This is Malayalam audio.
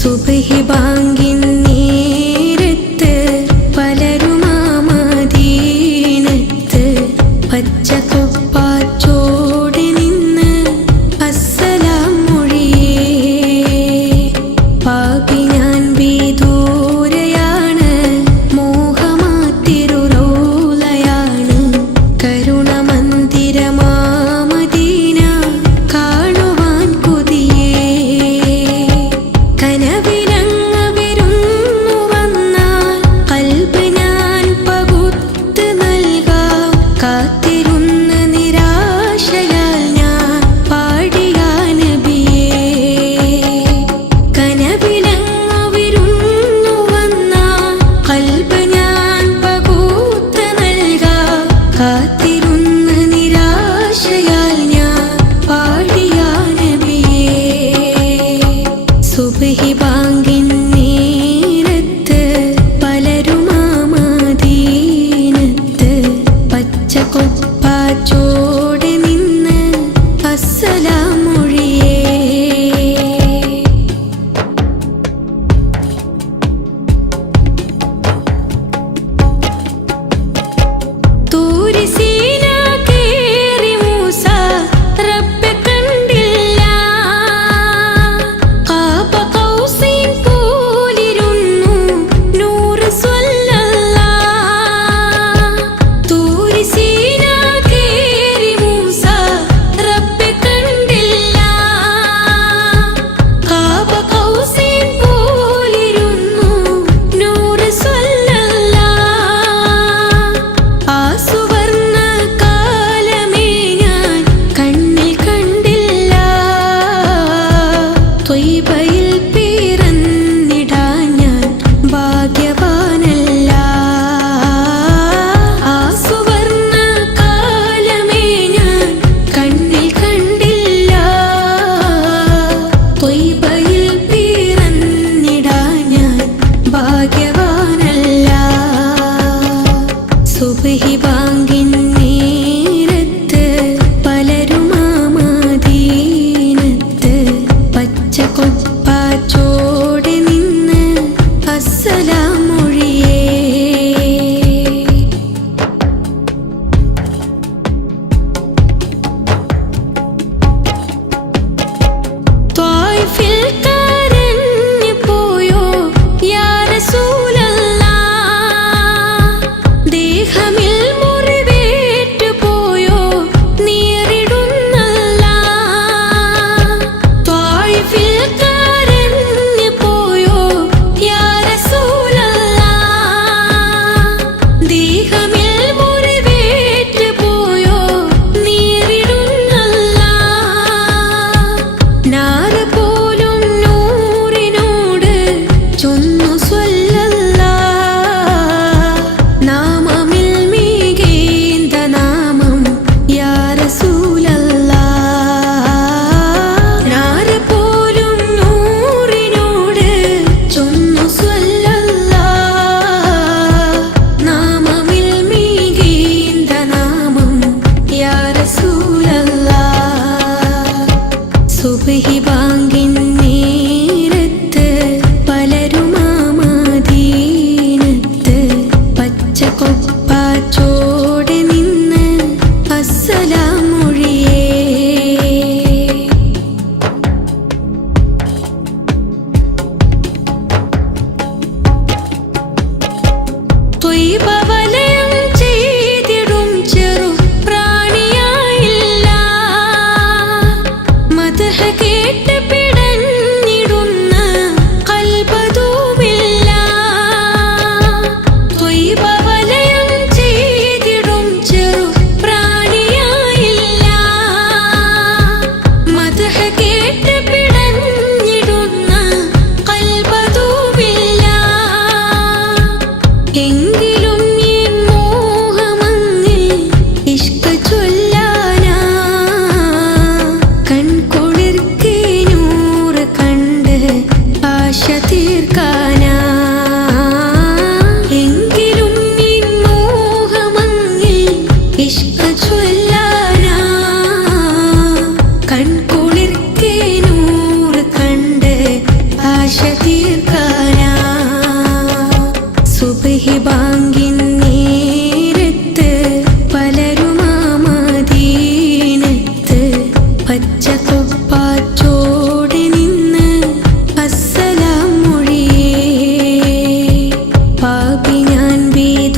സുബഹി ബാങ്കിൻ നേരത്ത് പച്ചക്കൊപ്പാച്ചോടെ നിന്ന് അസ്സലാം 길 ബാങ്കിൻ ഞാൻ വിദൂരയാണ്